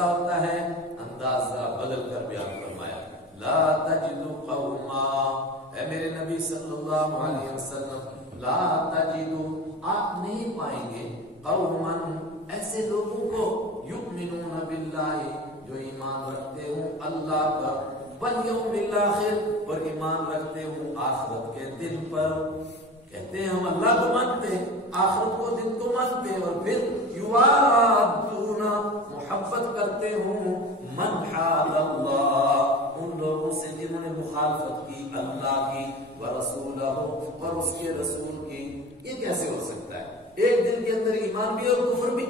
کیسا ہوتا ہے؟ انداز ذرا بدل کر بیان فرمایا، لا تجد قوما، اے میرے نبی صلی اللہ علیہ وسلم، لا تجد، آپ نہیں پائیں گے، قوما، ایسے لوگوں کو، یؤمنون باللہ، جو ایمان رکھتے ہوں اللہ پر، والیوم الاخر، اور ایمان رکھتے ہوں آخرت کے دن پر۔ کہتے ہیں ہم اللہ کو مانتے ہیں، آخرت کو، دن کو مانتے ہیں، اور پھر یوادون، محبت کرتے ہوں، من حاد اللہ، ان لوگوں سے جنہوں نے مخالفت کی اللہ کی، ورسولہ، اور اس کے رسول کی۔ یہ کیسے ہو سکتا ہے؟ ایک دن کے اندر ایمان بھی اور کفر بھی۔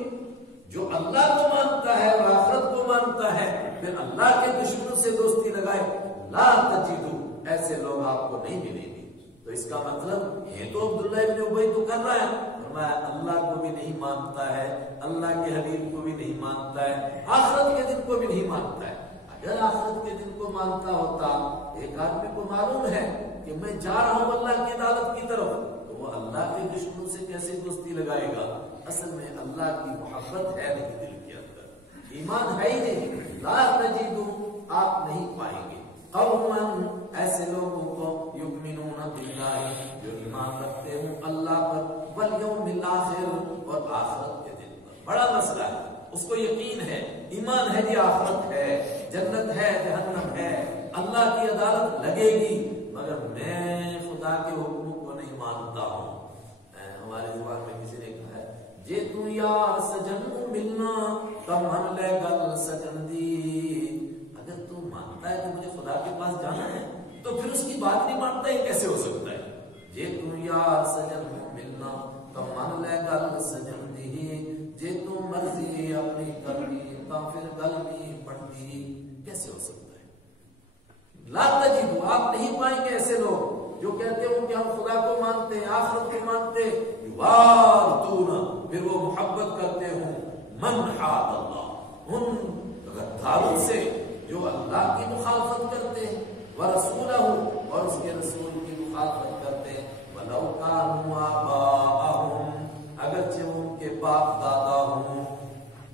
جو اللہ کو مانتا ہے اور آخرت کو مانتا ہے، پھر اللہ کے دشمنوں سے دوستی لگائے، لا تجدو، ایسے لوگ آپ کو نہیں ملیں گے۔ تو اس کا مطلب یہ تو عبداللہ ابن ابی تو کر رہا ہے، فرمایا اللہ کو بھی نہیں مانتا ہے، اللہ کے حبیب کو بھی نہیں مانتا ہے، آخرت کے دن کو بھی نہیں مانتا ہے۔ اگر آخرت کے دن کو مانتا ہوتا، ایک آدمی کو معلوم ہے کہ میں جا رہا ہوں اللہ کی عدالت کی طرف، تو وہ اللہ کے دشمنوں سے کیسے دوستی لگائے گا؟ اصل میں اللہ کی محبت ہے نہیں دل کے اندر، ایمان ہے ہی نہیں۔ لا تجدو، آپ نہیں پائیں گے، قوما، ایسے لوگوں کو، یؤمنون باللہ، جو ایمان رکھتے ہوں اللہ پر، والیوم الاخر، اور آخرت کے دن پر۔ بڑا مسئلہ ہے، اس کو یقین ہے، ایمان ہے، یہ آخرت ہے، جنت ہے، جہنم ہے، اللہ کی عدالت لگے گی، مگر میں خدا کے حکموں کو نہیں مانتا ہوں۔ ہمارے زبان میں کسی نے کہا ہے، جے تو یار سجن ملنا تمہن لے گل سجن دی، اگر تو مانتا ہے کہ مجھے خدا کے پاس جانا ہے تو پھر اس کی بات نہیں مانتا، یہ کیسے ہو سکتا ہے؟ جے تو یار سجن ملنا تمہن لے گل سجن دی، جے تو مرضی اپنی کرنی تو پھر گل نہیں پڑتی، کیسے ہو سکتا ہے؟ لا تجدو، آپ نہیں پائیں گے ایسے لوگ جو کہتے ہوں کہ ہم خدا کو مانتے ہیں، آخرت کو مانتے، یوادون، پھر وہ محبت کرتے ہوں، من حاد اللہ، ان غداروں سے جو اللہ کی مخالفت کرتے ہیں، ورسولہ، اور اس کے رسول کی مخالفت کرتے ہیں، ولو کانوا آباءہم، اگرچہ ان کے باپ دادا ہوں۔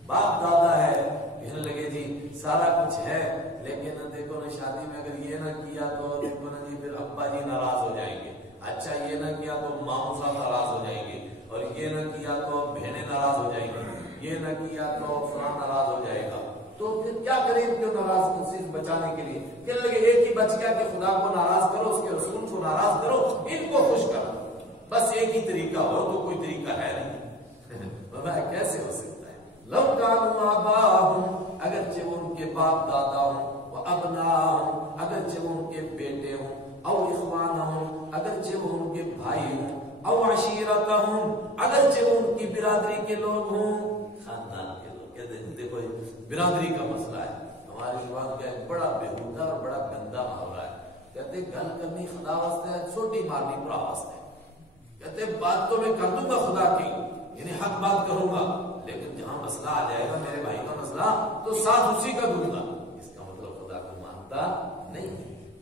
باپ دادا ہے، کہنے لگے جی سارا کچھ ہے، لیکن دیکھو نا شادی میں اگر یہ نہ کیا تو دیکھو نا جی پھر ابا جی ناراض ہو جائیں گے، اچھا یہ نہ کیا تو ماموں صاحب ناراض ہو جائیں گے، اور یہ نہ کیا تو بہنیں ناراض ہو جائیں گی، یہ نہ کیا تو فلاں ناراض ہو جائے گا، تو پھر کیا کریں ان کو ناراض سے بچانے کے لیے؟ کہنے لگے ایک ہی بچ گیا کہ خدا کو ناراض کرو، اس کے رسول کو ناراض کرو، ان کو خوش کرو، بس ایک ہی طریقہ ہو، تو کوئی طریقہ ہے نہیں۔ کیسے ہو سکتا ہے؟ لو کانوا آباءہم، اگرچہ وہ ان کے باپ دادا ہوں، وابناءہم، اگرچہ وہ ان کے بیٹے ہوں، او اخوانہم، اگرچہ وہ ان کے بھائی ہوں، او عشیرتہم، اگرچہ وہ ان کی برادری کے لوگ ہوں، خاندان کے لوگ۔ کہتے ہیں دیکھو برادری کا مسئلہ ہے، ہماری زبان کا ایک بڑا بےہودہ اور بڑا گندا محاورہ ہے، کہتے گل کرنی خدا واسطے ہے، چھوٹی مارنی برا واسطے ہے۔ کہتے بات تو میں کر دوں گا خدا کی، یعنی حق بات کروں گا، لیکن جہاں مسئلہ آ جائے گا میرے بھائی کا مسئلہ تو ساتھ اسی کا دوں گا، اس کا مطلب خدا کو مانتا نہیں۔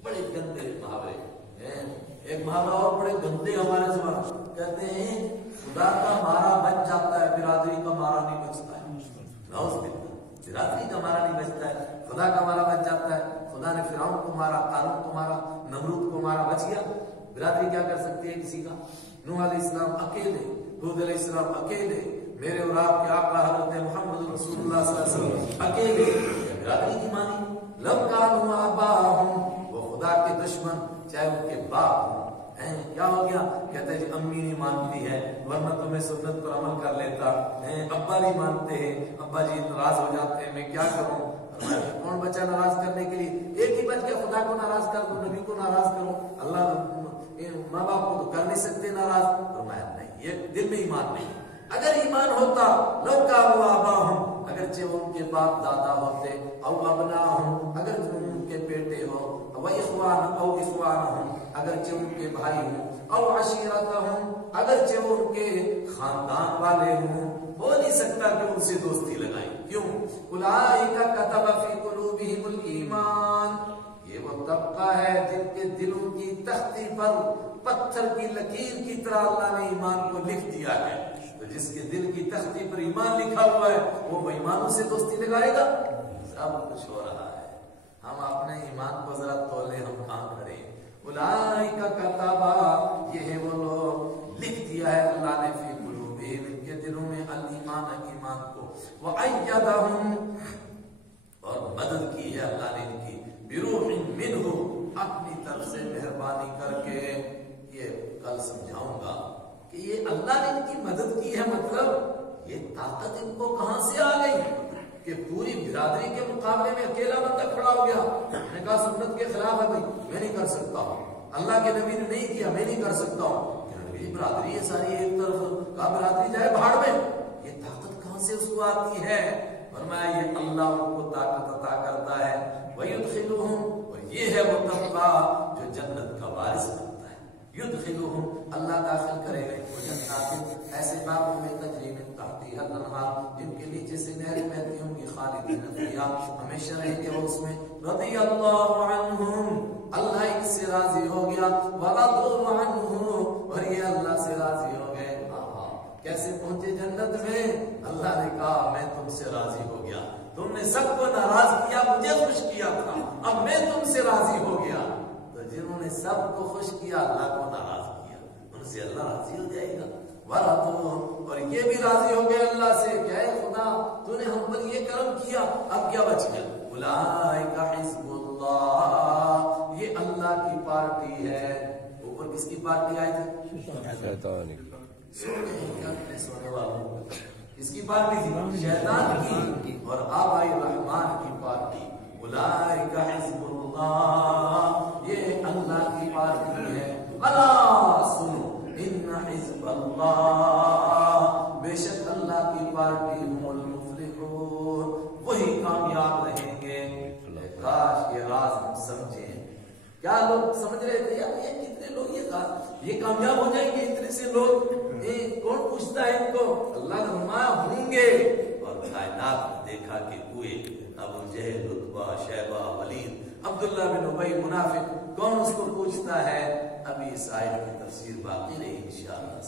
بڑے گندے محاورے ہیں۔ ایک محاورہ اور بڑے گندے ہمارے زبان، کہتے ہیں خدا کا مارا بچ جاتا ہے، برادری کا مارا نہیں بچتا ہے۔ نعوذ باللہ، برادری کا مارا نہیں بچتا ہے، خدا کا مارا بچ جاتا ہے۔ خدا نے فرعون کو مارا، قارون کو مارا، نمرود کو مارا، بچ گیا۔ برادری کیا کر سکتی ہے کسی کا؟ نوح علیہ السلام اکیلے، ہود علیہ السلام اکیلے، میرے اور آپ کے آقا حضرت محمد رسول اللہ صلی اللہ علیہ وسلم اکیلے، برادری کی مانی۔ لو کانوا آباءہم، وہ خدا کے دشمن چاہے ان کے باپ ہوں، کیا ہو گیا؟ کہتے ہیں جی امی نہیں مانتی ہے ورنہ تو میں سنت پر عمل کر لیتا، ابا نہیں مانتے ہیں، ابا جی ناراض ہو جاتے ہیں، میں کیا کروں؟ کون بچہ ناراض کرنے کے لیے؟ ایک ہی بچ گیا، خدا کو ناراض کر دو، نبی کو ناراض کرو، اللہ ماں باپ کو تو کر نہیں سکتے ناراض۔ فرمایا نہیں، یہ دل میں ایمان نہیں۔ اگر ایمان ہوتا، لو کانوا آباءہم، اگرچہ وہ ان کے باپ دادا ہوتے، او ابناءہم، اگرچہ ان کے بیٹے ہو، او اخوانہم، اگرچہ ان کے بھائی ہوں، او عشیرتہم، اگرچہ وہ ان کے خاندان والے ہوں، ہو نہیں سکتا کہ ان سے دوستی لگائیں۔ کیوں؟ اولئک کتب فی قلوبہم الایمان، یہ وہ طبقہ ہے جن کے دلوں کی تختی پر پتھر کی لکیر کی طرح اللہ نے ایمان کو لکھ دیا ہے۔ تو جس کے دل کی تختی پر ایمان لکھا ہوا ہے وہ بے ایمانوں سے دوستی لگائے گا؟ سب کچھ ہو رہا ہے. ہم اپنے ایمان کو ذرا تولے، ہم کہاں کھڑے. اولئک کتبا، یہ ہے وہ لوگ لکھ دیا ہے اللہ نے فی قلوبہم، ان کے دلوں میں الایمان، ایمان کو. وأیدہم، اور مدد کی ہے اللہ نے ان کی، بروح منہ، اپنی طرف سے مہربانی کر کے. یہ کل سمجھاؤں گا کہ یہ اللہ نے ان کی مدد کی ہے، مطلب یہ طاقت ان کو کہاں سے آ گئی کہ پوری برادری کے مقابلے میں اکیلا بندہ کھڑا ہو گیا. میں نے کہا سنت کے خلاف ہے بھائی، میں نہیں کر سکتا ہوں. اللہ کے نبی نے نہیں کیا، میں نہیں کر سکتا ہوں. میری برادری ہے ساری ایک طرف، کہا برادری جائے بھاڑ میں. یہ طاقت کہاں سے اس کو آتی ہے؟ فرمایا یہ اللہ ان کو طاقت عطا کرتا ہے. وَيُدْخِلُهُمْ، اور یہ ہے وہ طبقہ جو جنت کا وارث بنتا ہے. يُدْخِلُهُمْ، اللہ داخل کرے گا ان کو جنات، ایسے باغوں میں تجری من تحتها الانہار، جن کے نیچے سے نہریں بہتی ہوں گی، خالدین فیہا، ہمیشہ رہیں گے وہ اس میں. رضی اللہ عنہم، اللہ ان سے راضی ہو گیا. ورضوا عنہ، اور یہ اللہ سے راضی ہو گئے. کیسے پہنچے جنت میں؟ اللہ نے کہا میں تم سے راضی ہو گیا. تم نے سب کو ناراض کیا، مجھے خوش کیا تھا، اب میں تم سے راضی ہو گیا. تو جنہوں نے سب کو خوش کیا، اللہ کو ناراض کیا، ان سے اللہ راضی ہو جائے گا. ورضوا، اور یہ بھی راضی ہو گئے اللہ سے کہ اے خدا تو نے ہم پر یہ کرم کیا، اب کیا بچ گیا. اولئک حزب اللہ، یہ اللہ کی پارٹی ہے. اوپر کس کی پارٹی آئی تھی؟ شیطان کی. سونے والوں کس کی پارٹی تھی؟ شیطان کی. اور اب آئی رحمان کی پارٹی. اولئک حزب اللہ، یہ اللہ کی پارٹی ہے. الا سنو، ان حزب اللہ، بے شک اللہ کی پارٹی ہم المفلحون، وہی کامیاب رہیں گے. کاش یہ راز ہم سمجھیں. کیا لوگ سمجھ رہے تھے یار یہ کتنے لوگ یہ کامیاب ہو جائیں گے، اتنے سے لوگ، کون پوچھتا ہے ان کو؟ اللہ نے فرمایا ہوں گے. اور کائنات میں دیکھا کہ ہوئے. ابو جہل، عتبہ، شیبہ، ولید، عبداللہ بن ابی منافق، کون اس کو پوچھتا ہے؟ ابھی اس آیت کی تفسیر باقی رہی انشاءاللہ.